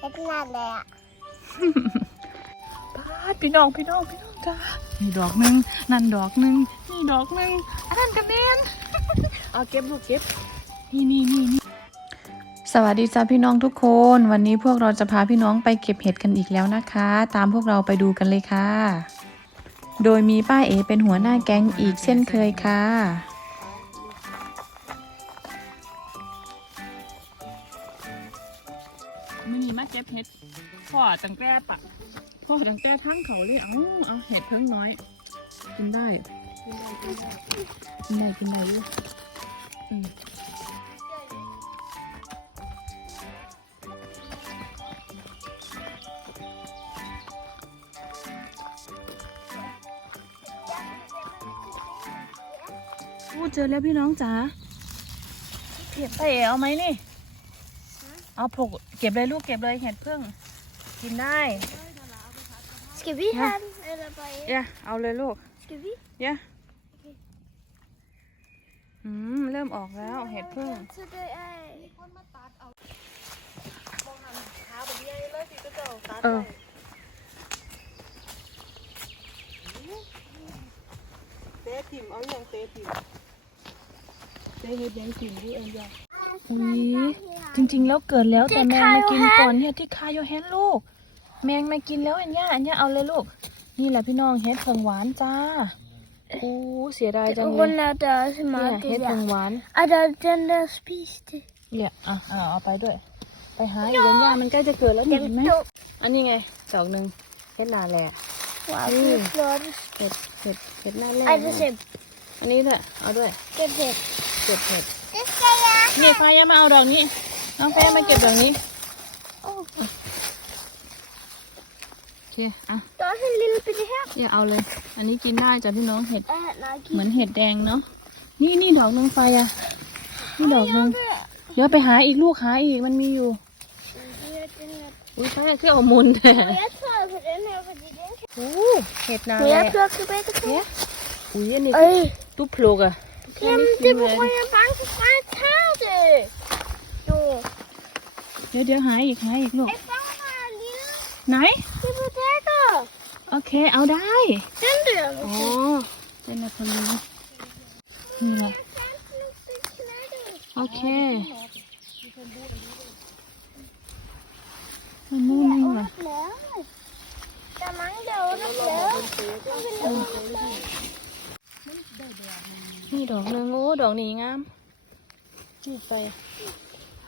เฮ็ดนั่นเลยอะป้าดพี่น้องพี่น้องพี่น้องจ้านี่ดอกหนึ่งนั่นดอกหนึ่งนี่ดอกหนึ่งอันนั้นกระเบนเอาเก็บลูกเก็บนี่นี่นี่นี่สวัสดีจ้าพี่น้องทุกคน วันนี้พวกเราจะพาพี่น้องไปเก็บเห็ดกันอีกแล้วนะคะ ตามพวกเราไปดูกันเลยค่ะ โดยมีป้าเอเป็นหัวหน้าแก๊งอีกเช่นเคยค่ะ มื่อนี้มาเก็บเห็ดพ่อตั้งแต่ปะพ่อตั้งแต่ทั้งเขาเลยเอ้าเอาเห็ดเพิ่งน้อย กินได้กินได้กินได้กินได้กินได้อยู่อืมพูดเจอแล้วพี่น้องจ๋าเห็ดไปเอาไหมนี่ เอาผกเก็บเลยลูกเก็บเลยเห็ดเพิ่งกินได้ Ska vi hem eller bara เย่เอาเลยลูก Ska vi? เย่อืมเริ่มออกแล้วเห็ดเพิ่ง Så det är... เออ เตะถิ่มเอาอย่างเตะถิ่มเตะเฮ็ดยังถิ่มที่เอ็นยาอุ้ย จริง ๆ แล้วเกิดแล้วแต่แมงมากินก่อนเห็ดที่คาโยเฮนลูก แมงมากินแล้วอันเนี้ยอันเนี้ยเอาเลยลูก นี่แหละพี่น้องเห็ดเผิงหวานจ้าโอ้เสียดายจังเลย Hon är död som เนี่ย alltid เห็ดเผิงหวาน Är det den där spiste? เนี่ยอะอะเอาไปด้วย ไปหาอีกแล้วย่ามันใกล้จะเกิดแล้วนี่เห็นไหมอันนี้ไงดอกหนึ่งเห็ดนาแหละ Wow, Mm. det är klart. เห็ดเห็ดเห็ดหน้าแหล่ Är det typ? อันนี้ด้วยเอาด้วย Det är typ. เก็บเห็ด Det ska jag. นี่ฟ้ายามาเอาดอกนี้ น้องฟ้ายามาเก็บดอกนี้ Åh, โอเคอะ det är en liten bitte här. อย่าเอาเลย อันนี้กินได้จ้ะพี่น้องเห็ด Äh, nej, เหมือนเห็ดแดงเนาะ นี่นี่ดอกหนึงไฟอะ นี่ดอกหนึงเดี๋ยวไปหาอีกลูกหาอีกมันมีอยู่ อุ้ยใช่คือเอามุนแท้ Jag tar på den här för den kan... โอ้เห็ดนา Men แหละ jag plockar bättre på. อุ้ยอันนี้ Oj. ตุ๊โผล่อะแค่ Jamen, นี้กิ det นเลย var jag bange for, at jeg tager det. Jo. เดี๋ยวเดี๋ยวหาอีกหาอีกลูก Jeg fanger en lille ไหน potato. โอเค เอาได้ Den der. อ๋อเป็นแบบนี้นี่แหละโอเคมันนู่นนี่เหรอ Der er mange der er under bladet. นี่ดอกหนึ่งโอ้ดอกนี้งามนี่ไฟ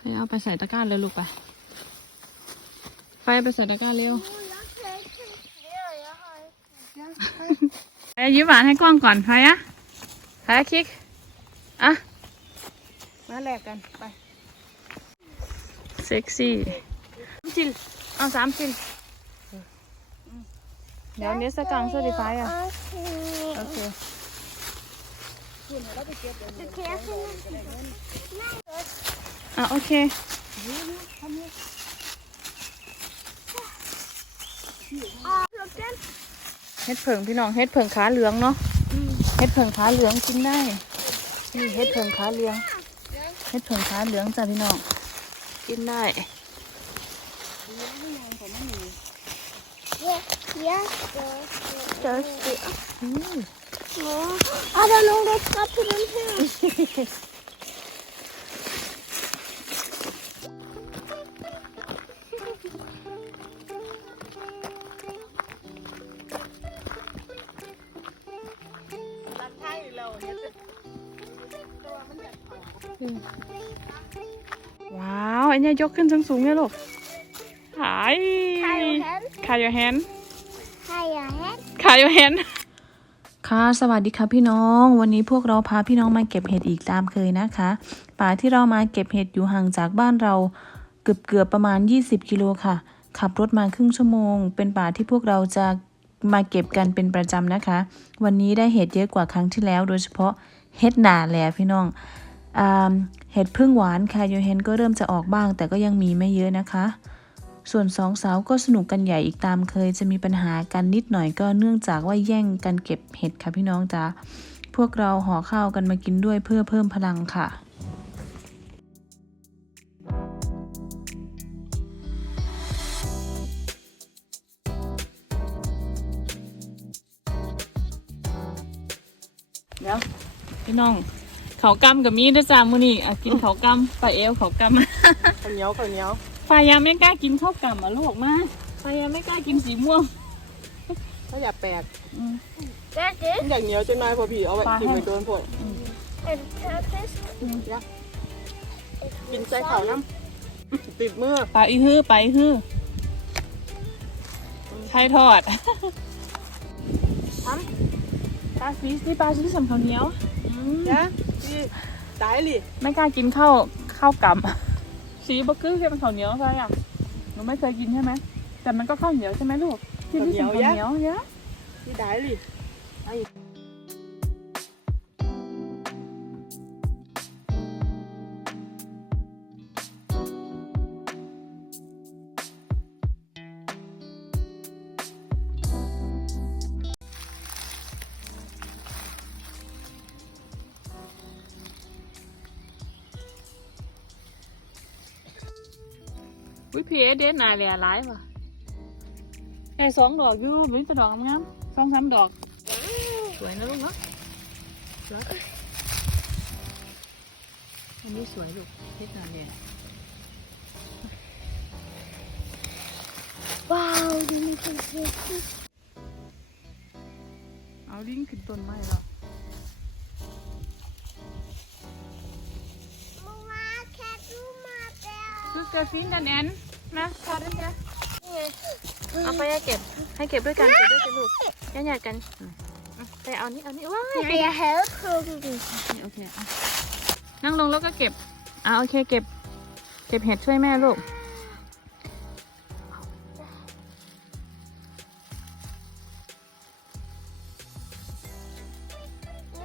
ไฟเอาไปใส่ตะกร้าเลยลูกไปไฟไปใส่ตะกร้าเร็วไอ้ยิ้มหวานให้กล้องก่อนไฟอะไฟอะคลิก อะ มาแลกกันไป เซ็กซี่จิลเอาสามจิลเดี๋ยวเนี้ยสกังเซอร์ติฟายอะ โอเคอ่ะโอเคเฮ็ดเผิงพี่น้องเฮ็ดเผิงขาเหลืองเนาะเฮ็ดเผิงขาเหลืองกินได้นี่เฮ็ดเผิงขาเหลืองเฮ็ดเผิงขาเหลืองจ้ะพี่น้องกินได้อืม Er der nogen, der skal på den her? ว้าวอันนี้ยกขึ้นสูงๆเลยลูกหาย Kajohen. คาโยแฮน Kajohen. คาโยแฮนค่ะสวัสดีค่ะพี่น้อง วันนี้พวกเราพาพี่น้องมาเก็บเห็ดอีกตามเคยนะคะป่าที่เรามาเก็บเห็ดอยู่ห่างจากบ้านเราเกือบเกือบประมาณ 20 กิโลค่ะ ขับรถมาครึ่งชั่วโมง เป็นป่าที่พวกเราจะ มาเก็บกันเป็นประจำนะคะ วันนี้ได้เห็ดเยอะกว่าครั้งที่แล้ว โดยเฉพาะเห็ดหนาแหละพี่น้องอ่าเห็ดพึ่งหวานค่ะโยเฮนก็เริ่มจะออกบ้าง แต่ก็ยังมีไม่เยอะนะคะ ส่วนสองสาวก็สนุกกันใหญ่อีกตามเคย จะมีปัญหากันนิดหน่อยก็เนื่องจากว่าแย่งกันเก็บเห็ดค่ะพี่น้องจ้าพวกเราห่อข้าวกันมากินด้วยเพื่อเพิ่มพลังค่ะ เดี๋ยวพี่น้องเขาวกำกับมีด้วยจ้ามื้อนี้อะกินเขาวกำปลาเอวเขาวกำข้าวเหนียวข้าวเหนียวปลายาไม่กล้ากินข้าวกำอะลูกมาปลายาไม่กล้ากินสีม่วงถ้าอย่าแปลกอืม That's it. อย่างเหนียวจะน้อยพอพี่เอาไว้ปลาแห้กินงไปโดนพวก And purpose. กินใส่ข้าวน้ำติดมือปลาอีฮื้อปลาอีฮื้อไข่ทอดทำ ปลาฟิชนี่ปลาฟิชสำข้าวเหนียวอืมยะพี่ตายลิไม่กล้ากินข้าวข้าวกำสีบะกึ้งเป็นข้าวเหนียวใช่ไหมหนูไม่เคยกินใช่ไหมแต่มันก็ข้าวเหนียวใช่ไหมลูกที่นี่เป็นข้าวเหนียวเยอะพี่ตายลิ วิพีเอเดนนายเลยอะร้ายว่ะแค่สองดอกอยู่มีแต่ดอกงามๆสองสามดอก สวยนะลูกเนาะสวยอันนี้สวยลูกที่ตาแดง Wow, you make it tasty. เอาดิ้งขึ้นต้นไม้แล้ว เกิดฟินกันแอนนะพอได้ไหมเอาไปเก็บ ให้เก็บด้วยกันเก็บด้วยกันลูกญาติๆกันอืมอืมไปเอานี่เอานี่ว้าย Can you help me? โอเคอะนั่งลงแล้วก็เก็บอ่าโอเคเก็บ เก็บเห็ดช่วยแม่ลูก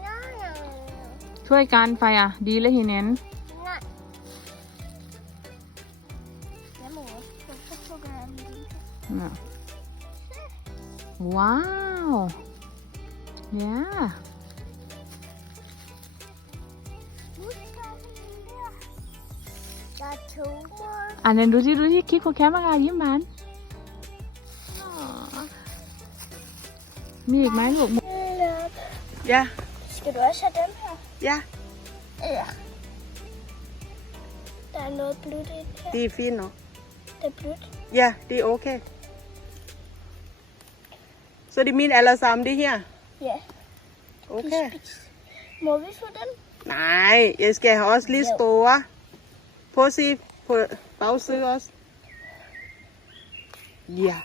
No, no, no. ช่วยกันไฟอะ ดีเลยเฮเน้น หวานอ๋อมีอีกไหมลูกยะ Ska du också ha den här? ยะ Ja. Det är något blod i den här. ดีฟินเนาะ Det är blod. ยะดีโอเค så det min alla sammen det her Ja. okay Må vi få den? Nej jeg skal have også lige store. Prøv at se på bagsiden også. Ja.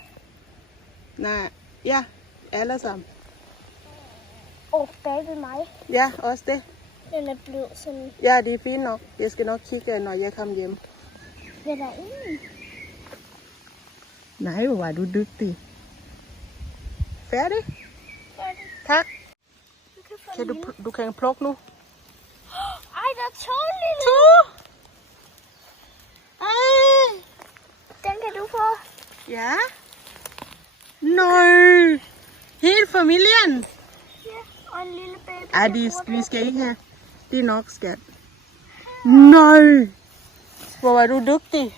Nej ja alle sammen. Og bag ved mig. ja også det. Den er blød sådan. ja det er fint nok. Jeg skal nok kigge når jeg kommer hjem. Hvad er der inde? nej hvor var du dygtig. Færdig? Færdig. tak. Du kan kan du, du kan plukke nu Ej, der er to lille. to Ej. Den kan du få. Ja. Nej. Hele familien. Ja. Og en lille baby. Ej, der de, bor vi på skal ikke den. have. Det er nok, skat. Nej. Hvor var du dygtig.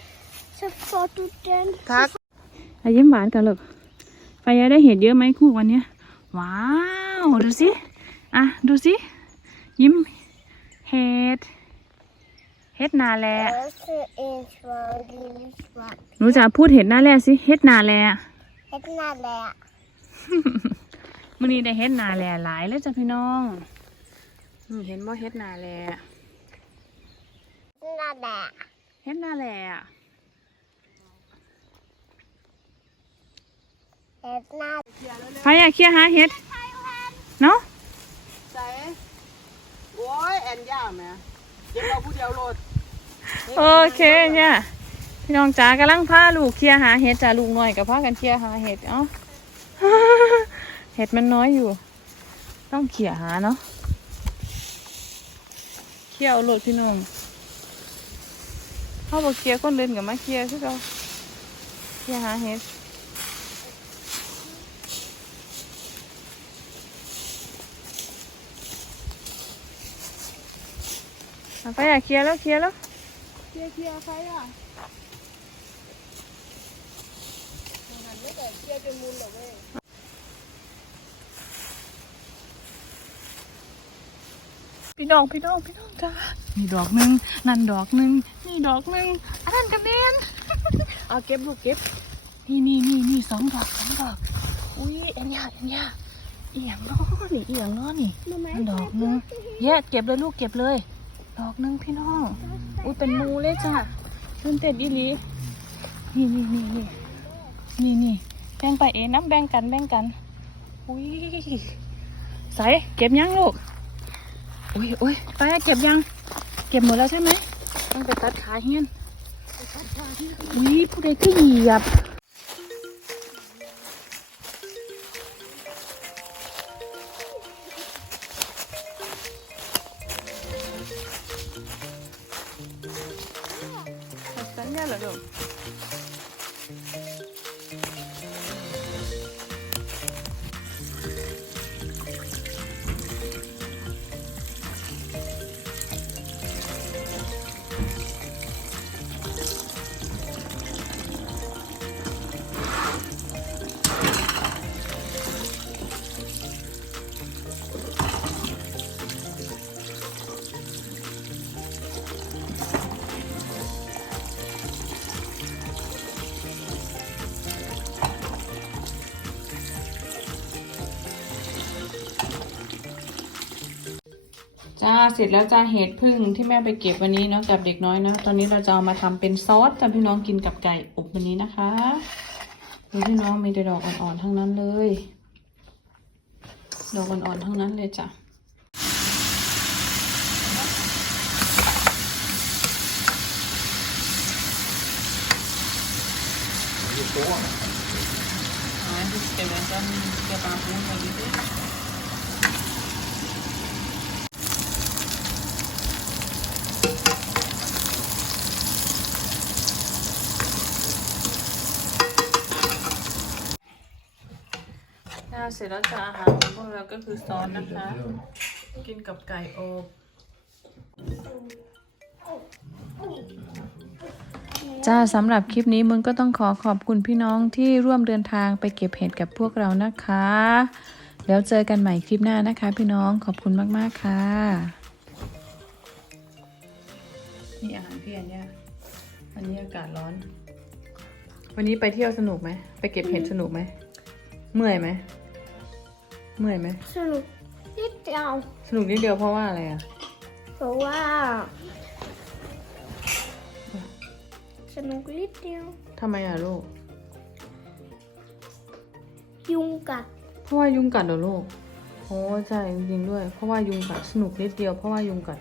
Så får du den. Tak. อะยิ้มหวานกันลูกไฟยาได้เห็ดเยอะไหมคู่วันเนี้ยว้าว ดูสิ อะ ดูสิ ยิ้ม เห็ดเห็ดนาแล Også en svag lille svag. หนูจะพูดเห็ดหน้าแลสิเห็ดนาแล Den er lær. มื่อนี้ได้เห็ดนาแลหลายเลยจ้ะพี่น้องนี่เห็นบ่เห็ดนาแล Den er lær. เห็ดนาแลอะ Den er ไฟอยากเคลียร์หาเห็ดเนาะ Sagde. Oj, Anja med. Jeg var på det aflåt. โอเคเนี่ยพี่น้องจ๋ากำลังพาลูกเคลียหาเห็ดจ้าลูกน้อยกับพากันเคลียหาเห็ดเอ้าเห็ดมันน้อยอยู่ ต้องเขี่ยหาเนาะเคลียเอาโหลดพี่น้องเขาบอกเคลียร์คนเดินกับมาเคลียร์คือเราเคลียหาเห็ด เอาไปอะเคลียร์แล้วเคลียร์แล้ว Kia, kia, phải à? พี่น้องพี่น้องพี่น้องจ้านี่ดอกหนึ่งนั่นดอกหนึ่งนี่ดอกหนึ่งอันนั้นกระเมนเอาเก็บลูกเก็บ นี่นี่นี่นี่สองดอกสองดอก อุ้ยเอ็นยาเอ็นยาเอียงเนาะนี่เอียงเนาะนี่รู้ไหมดอกหนึงแยกเก็บเลยลูกเก็บเลย ดอกหนึงพี่น้อง อุ้ยเป็นมูเลยจ้ะตื่นเต้นอีหลีนี่นี่นี่นี่นี่นี่แบ่งไปเองน้ำแบ่งกันแบ่งกัน อุ้ยใส่เก็บยังลูก อุ้ยอุ้ยไปเก็บยัง เก็บหมดแล้วใช่ไหมต้องไปตัดขาเฮียนอุ้ยผู้ใดก็เหยียบ จ้าเสร็จแล้วจ้าเห็ดพึ่งที่แม่ไปเก็บวันนี้เนาะกับเด็กน้อยนะตอนนี้เราจะเอามาทำเป็นซอสจ้าพี่น้องกินกับไก่อบวันนี้นะคะดูพี่น้องมีแต่ดอกอ่อนๆทั้งนั้นเลย ดอกอ่อนๆทั้งนั้นเลยจ้ะจ้าเส ร็จแล้วจ้าอาหารของพวกเราก็คือซอสนะคะ กินกับไก่อบจ้าสำหรับคลิปนี้มึงก็ต้องขอขอบคุณพี่น้องที่ร่วมเดินทางไปเก็บเห็ดกับพวกเรานะคะ แล้วเจอกันใหม่คลิปหน้านะคะ พี่น้องขอบคุณมาก ๆ ค่ะ นี่อาหารพี่อันเนี่ยวันนี้อากาศร้อน วันนี้ไปเที่ยวสนุกไหม ไปเก็บเห็ดสนุกไหม เมื่อยไหม เมื่อยไหมสนุกนิดเดียวสนุกนิดเดียวเพราะว่าอะไรอะ เพราะว่า สนุกนิดเดียวทำไมอะลูก ยุงกัด เพราะว่ายุงกัดเหรอลูก โอ้ใช่จริงๆด้วย เพราะว่ายุงกัดสนุกนิดเดียวเพราะว่ายุงกัด